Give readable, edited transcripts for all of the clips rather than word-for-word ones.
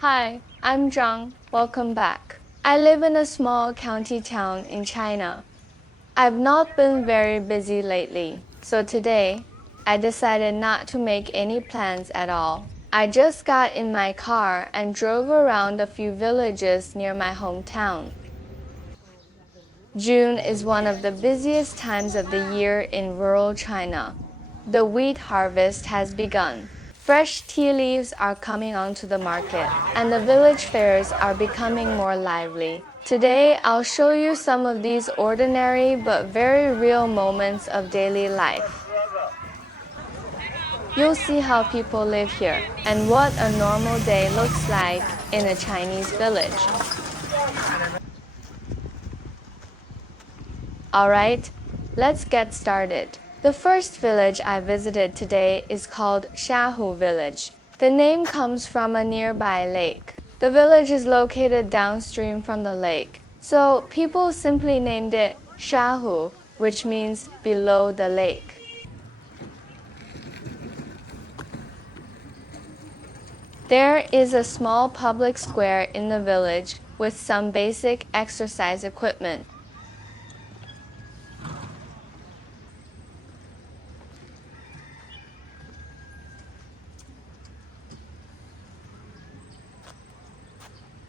Hi, I'm Zhang. Welcome back. I live in a small county town in China. I've not been very busy lately, so today I decided not to make any plans at all. I just got in my car and drove around a few villages near my hometown. June is one of the busiest times of the year in rural China. The wheat harvest has begun. Fresh tea leaves are coming onto the market, and the village fairs are becoming more lively. Today, I'll show you some of these ordinary but very real moments of daily life. You'll see how people live here and what a normal day looks like in a Chinese village. Alright, let's get started. The first village I visited today is called Shahu Village. The name comes from a nearby lake. The village is located downstream from the lake, so people simply named it Shahu, which means below the lake. There is a small public square in the village with some basic exercise equipment.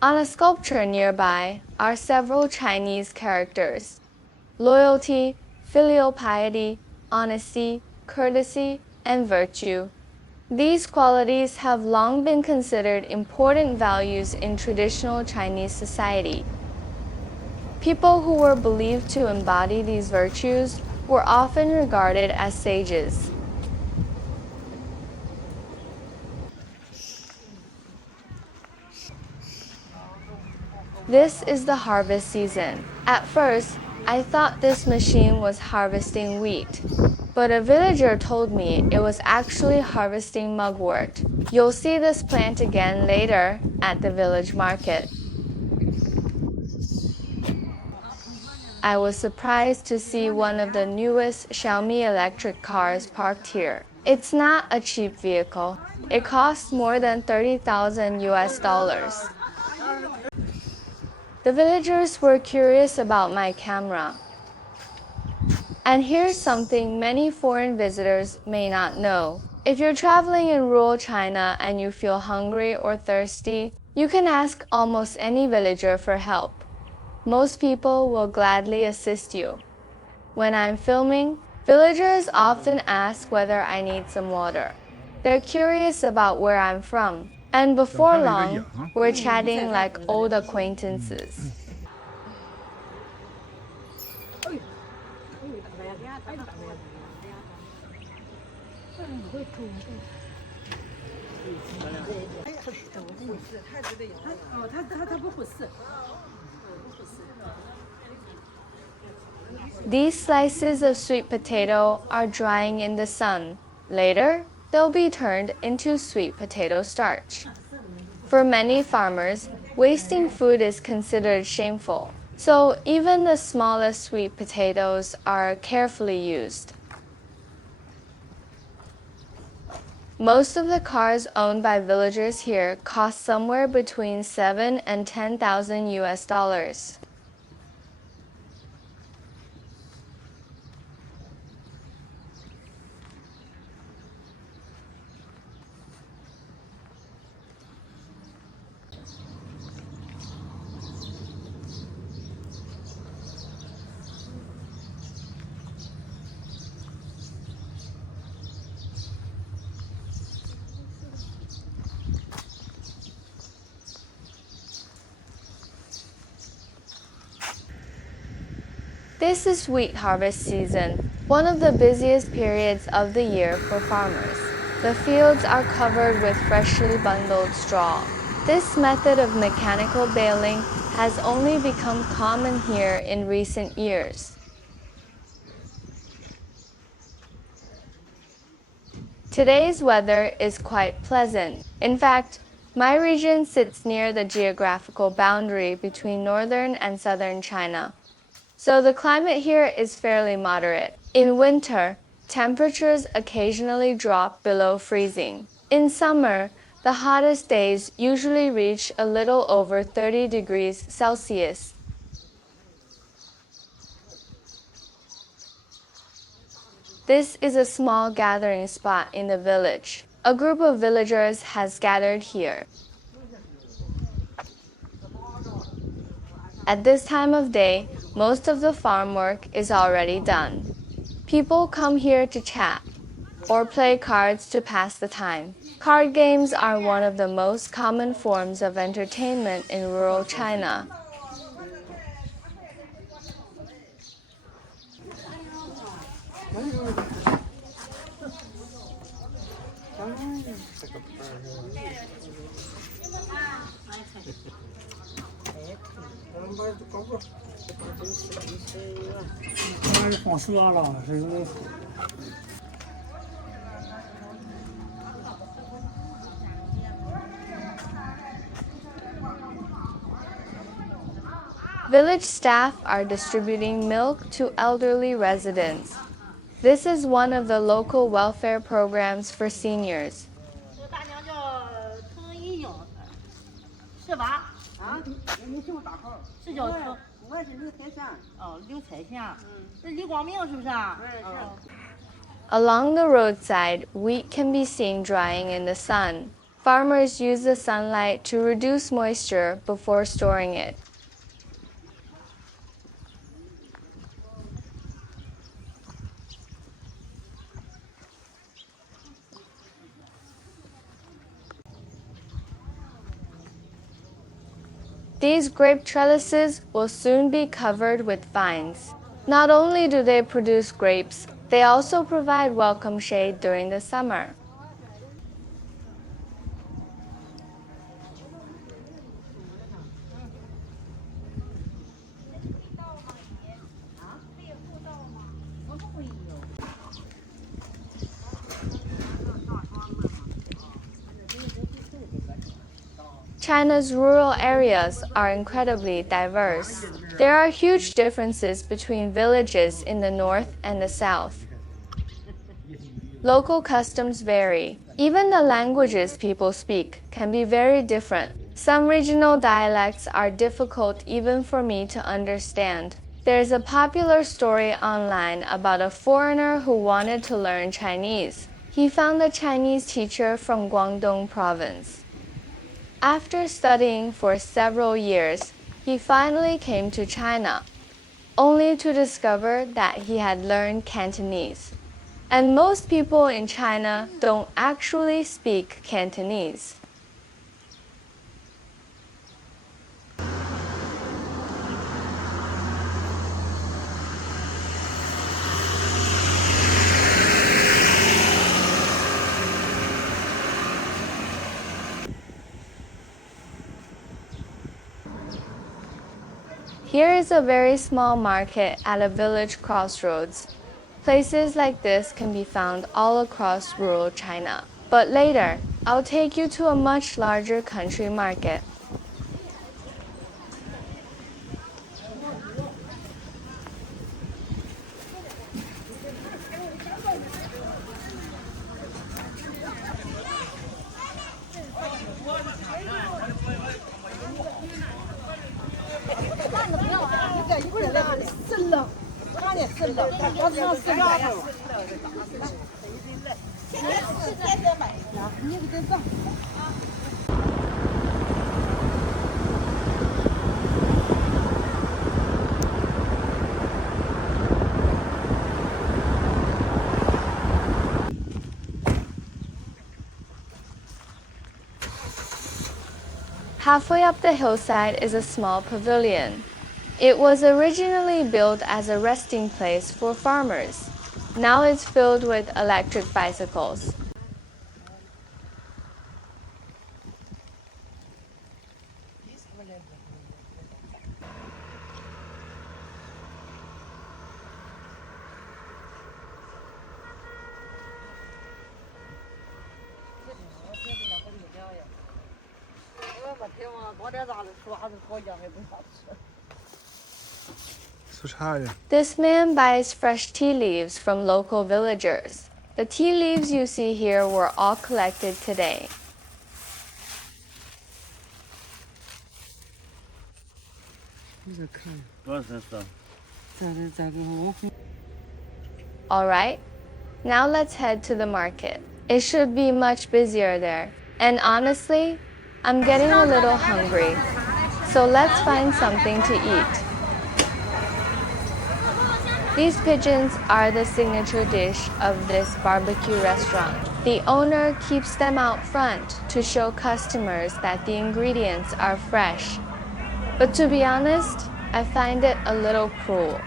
On a sculpture nearby are several Chinese characters: loyalty, filial piety, honesty, courtesy, and virtue. These qualities have long been considered important values in traditional Chinese society. People who were believed to embody these virtues were often regarded as sages. This is the harvest season. At first, I thought this machine was harvesting wheat, but a villager told me it was actually harvesting mugwort. You'll see this plant again later at the village market. I was surprised to see one of the newest Xiaomi electric cars parked here. It's not a cheap vehicle. It costs more than 30,000 US dollars. The villagers were curious about my camera. And here's something many foreign visitors may not know. If you're traveling in rural China and you feel hungry or thirsty, you can ask almost any villager for help. Most people will gladly assist you. When I'm filming, villagers often ask whether I need some water. They're curious about where I'm from. And before long, we're chatting like old acquaintances. These slices of sweet potato are drying in the sun. Later, they'll be turned into sweet potato starch. For many farmers, wasting food is considered shameful, so even the smallest sweet potatoes are carefully used. Most of the cars owned by villagers here cost somewhere between 7 and 10,000 US dollars. This is wheat harvest season, one of the busiest periods of the year for farmers. The fields are covered with freshly bundled straw. This method of mechanical baling has only become common here in recent years. Today's weather is quite pleasant. In fact, my region sits near the geographical boundary between northern and southern China. So the climate here is fairly moderate. In winter, temperatures occasionally drop below freezing. In summer, The hottest days usually reach a little over 30 degrees Celsius. This is a small gathering spot in the village. A group of villagers has gathered here. At this time of day, most of the farm work is already done. People come here to chat or play cards to pass the time. Card games are one of the most common forms of entertainment in rural China. Village staff are distributing milk to elderly residents. This is one of the local welfare programs for seniors. Along the roadside, wheat can be seen drying in the sun. Farmers use the sunlight to reduce moisture before storing it. These grape trellises will soon be covered with vines. Not only do they produce grapes, they also provide welcome shade during the summer. China's rural areas are incredibly diverse. There are huge differences between villages in the north and the south. Local customs vary. Even the languages people speak can be very different. Some regional dialects are difficult even for me to understand. There's a popular story online about a foreigner who wanted to learn Chinese. He found a Chinese teacher from Guangdong province. After studying for several years, he finally came to China, only to discover that he had learned Cantonese. And most people in China don't actually speak Cantonese. Here is a very small market at a village crossroads. Places like this can be found all across rural China. But later, I'll take you to a much larger country market. Halfway up the hillside is a small pavilion. It was originally built as a resting place for farmers. Now it's filled with electric bicycles. This man buys fresh tea leaves from local villagers. The tea leaves you see here were all collected today. Alright, now let's head to the market. It should be much busier there. And honestly, I'm getting a little hungry. So let's find something to eat. These pigeons are the signature dish of this barbecue restaurant. The owner keeps them out front to show customers that the ingredients are fresh. But to be honest, I find it a little cruel.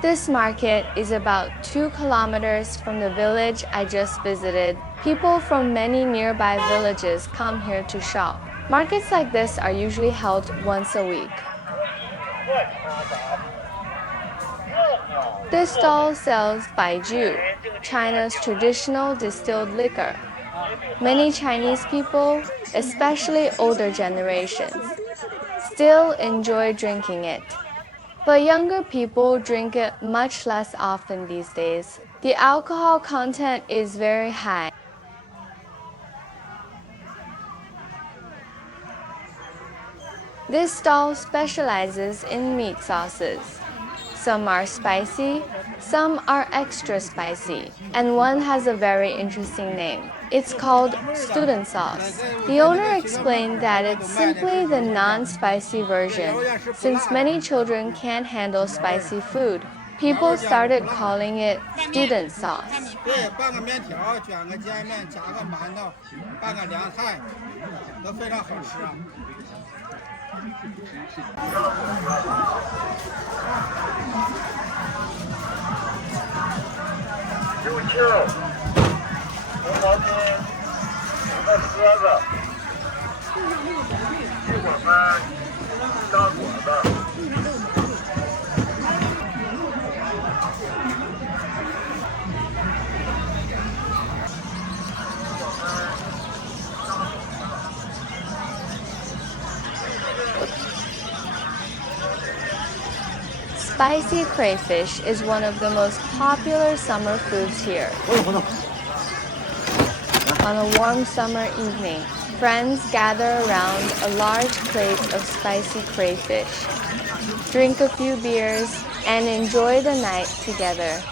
This market is about 2 kilometers from the village I just visited. People from many nearby villages come here to shop. Markets like this are usually held once a week. This stall sells baijiu, China's traditional distilled liquor. Many Chinese people, especially older generations, still enjoy drinking it. But younger people drink it much less often these days. The alcohol content is very high. This stall specializes in meat sauces. Some are spicy, some are extra spicy, and one has a very interesting name. It's called student sauce. The owner explained that it's simply the non-spicy version, since many children can't handle spicy food. People started calling it student sauce. Spicy crayfish is one of the most popular summer foods here. On a warm summer evening, friends gather around a large plate of spicy crayfish, drink a few beers, and enjoy the night together.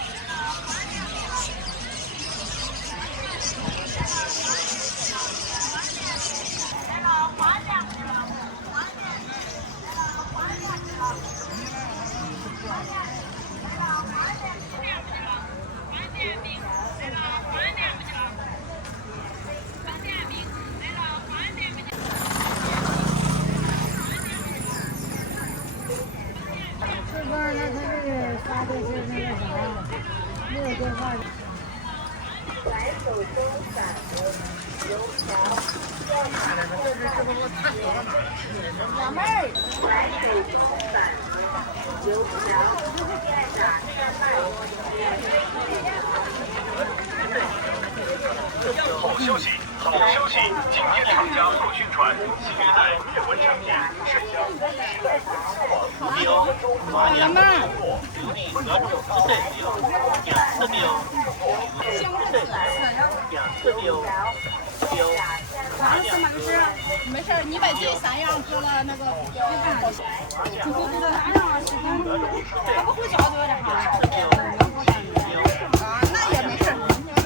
没事，你把这3样做了那个，他不会嚼就有点好。啊，那也没事，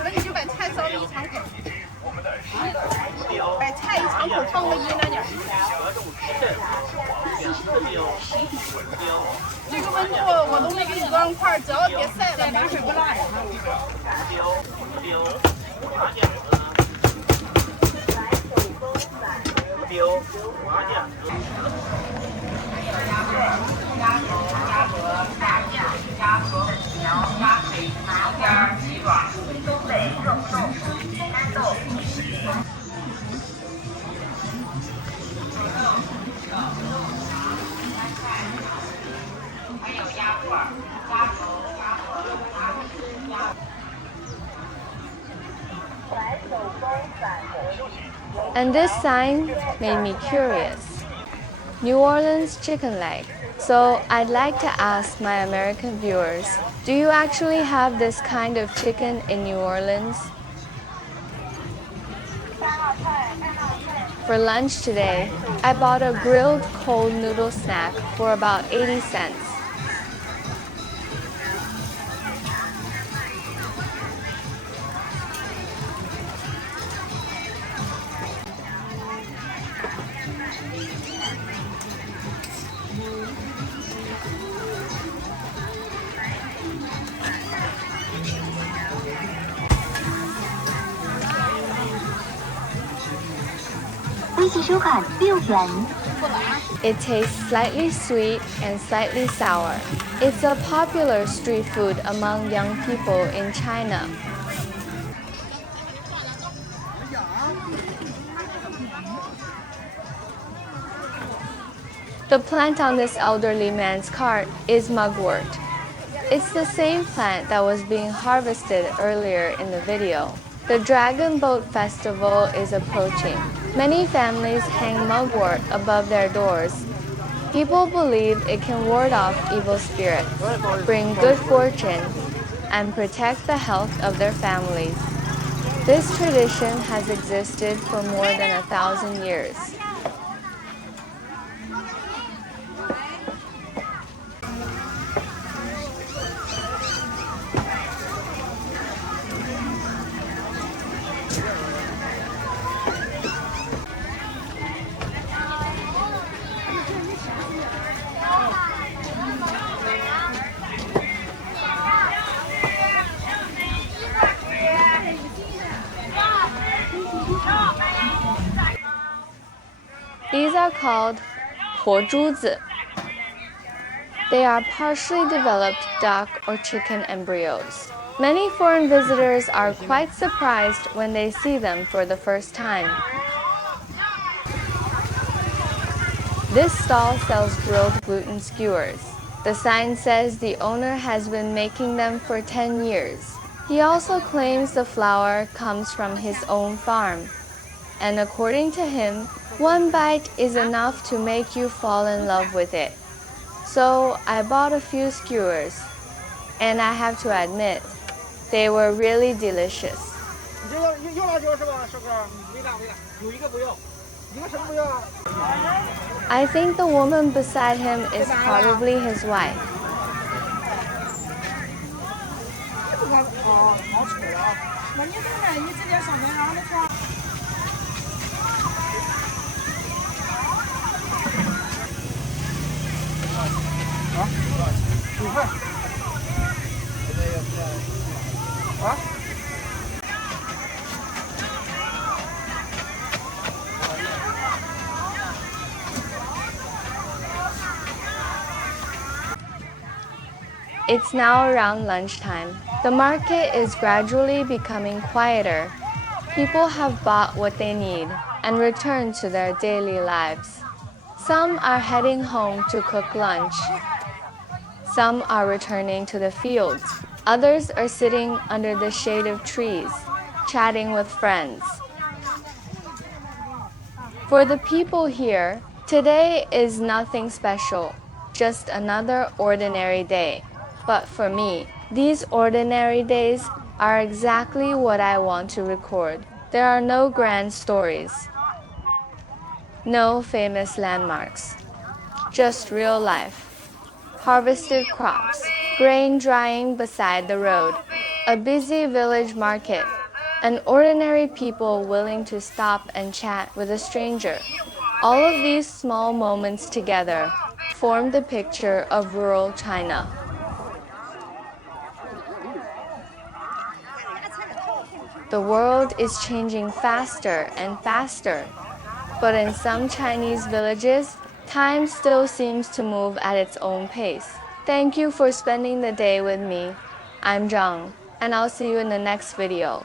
那你就把菜烧了1敞口，把菜1敞口放个1那点。这个温度我都没给你端块，只要别晒了，凉水不辣呀。And this sign made me curious. New Orleans chicken leg. So I'd like to ask my American viewers, do you actually have this kind of chicken in New Orleans? For lunch today, I bought a grilled cold noodle snack for about 80 cents. It tastes slightly sweet and slightly sour. It's a popular street food among young people in China. The plant on this elderly man's cart is mugwort. It's the same plant that was being harvested earlier in the video. The Dragon Boat Festival is approaching. Many families hang mugwort above their doors. People believe it can ward off evil spirits, bring good fortune, and protect the health of their families. This tradition has existed for more than 1,000 years. These are called 活珠子. They are partially developed duck or chicken embryos. Many foreign visitors are quite surprised when they see them for the first time. This stall sells grilled gluten skewers. The sign says the owner has been making them for 10 years. He also claims the flour comes from his own farm. And according to him, one bite is enough to make you fall in love with it. So I bought a few skewers, and I have to admit, they were really delicious. I think the woman beside him is probably his wife. It's now around lunchtime. The market is gradually becoming quieter. People have bought what they need and returned to their daily lives. Some are heading home to cook lunch. Some are returning to the fields. Others are sitting under the shade of trees, chatting with friends. For the people here, today is nothing special, just another ordinary day. But for me, these ordinary days are exactly what I want to record. There are no grand stories, no famous landmarks, just real life. Harvested crops, grain drying beside the road, a busy village market, and ordinary people willing to stop and chat with a stranger. All of these small moments together form the picture of rural China. The world is changing faster and faster, but in some Chinese villages, time still seems to move at its own pace. Thank you for spending the day with me. I'm Zhang, and I'll see you in the next video.